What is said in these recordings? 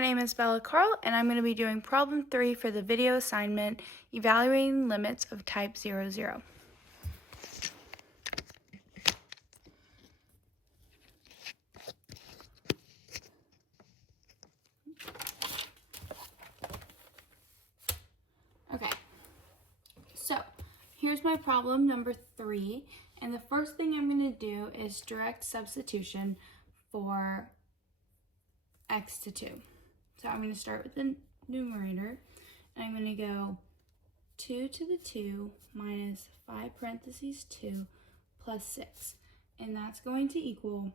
my name is Bella Carl, and I'm going to be doing problem 3 for the video assignment, Evaluating Limits of Type 00. Okay, so here's my problem number 3, and the first thing I'm going to do is direct substitution for x to 2. So I'm going to start with the numerator, and I'm going to go 2 to the 2 minus 5 parentheses 2 plus 6. And that's going to equal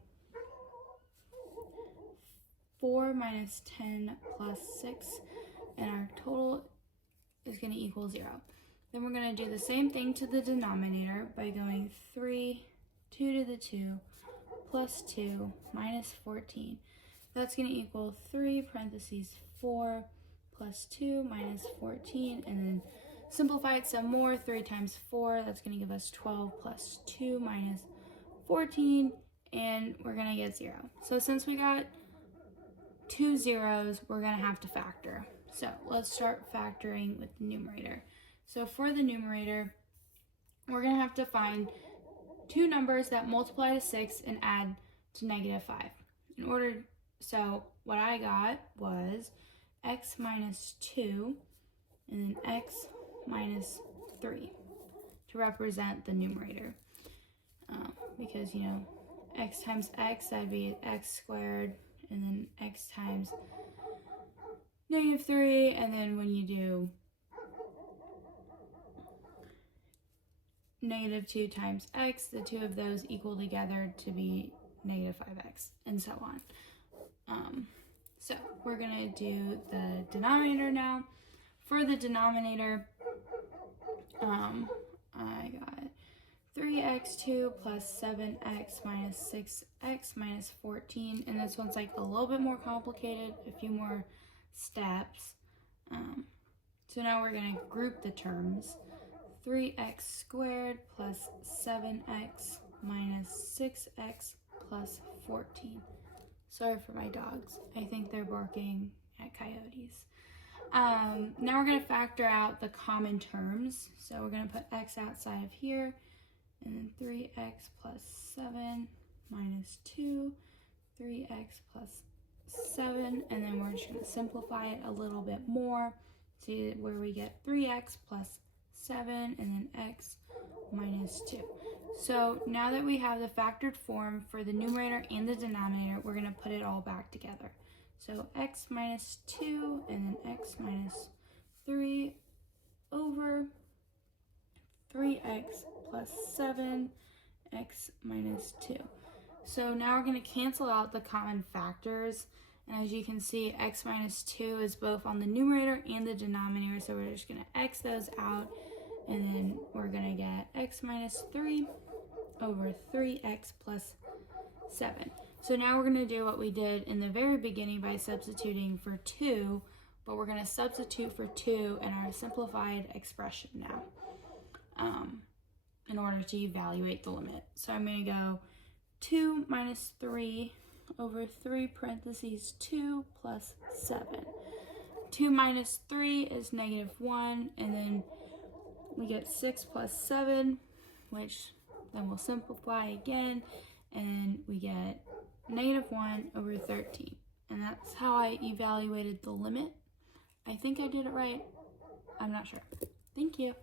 4 minus 10 plus 6. And our total is going to equal 0. Then we're going to do the same thing to the denominator by going 2 to the 2 plus 2 minus 14. That's going to equal 3 parentheses 4 plus 2 minus 14, and then simplify it some more. 3 times 4, that's going to give us 12 plus 2 minus 14, and we're going to get 0. So since we got 2 zeros, we're going to have to factor. So let's start factoring with the numerator. So for the numerator, we're going to have to find two numbers that multiply to 6 and add to -5. So what I got was x minus 2 and then x minus 3 to represent the numerator. Because, x times x, that'd be x squared, and then x times -3, and then when you do -2 times x, the two of those equal together to be -5x, and so on. So we're gonna do the denominator now. For the denominator, I got 3x2 plus 7x minus 6x minus 14, and this one's like a little bit more complicated, a few more steps. So now we're gonna group the terms. 3x squared plus 7x minus 6x plus 14. Sorry for my dogs. I think they're barking at coyotes. Now we're going to factor out the common terms. So we're going to put x outside of here, and then 3x plus 7 minus 2, 3x plus 7, and then we're just going to simplify it a little bit more. See where we get 3x plus 7 and then x minus 2. So now that we have the factored form for the numerator and the denominator, we're going to put it all back together. So x minus 2 and then x minus 3 over 3x plus 7, x minus 2. So now we're going to cancel out the common factors. And as you can see, x minus 2 is both on the numerator and the denominator. So we're just going to x those out. And then we're going to get x minus 3 over 3x plus 7. So now we're going to do what we did in the very beginning by substituting for 2, but we're going to substitute for 2 in our simplified expression now in order to evaluate the limit. So I'm going to go 2 minus 3 over 3 parentheses 2 plus 7. 2 minus 3 is -1, and then we get 6 plus 7, which then we'll simplify again, and we get -1 over 13. And that's how I evaluated the limit. I think I did it right. I'm not sure. Thank you.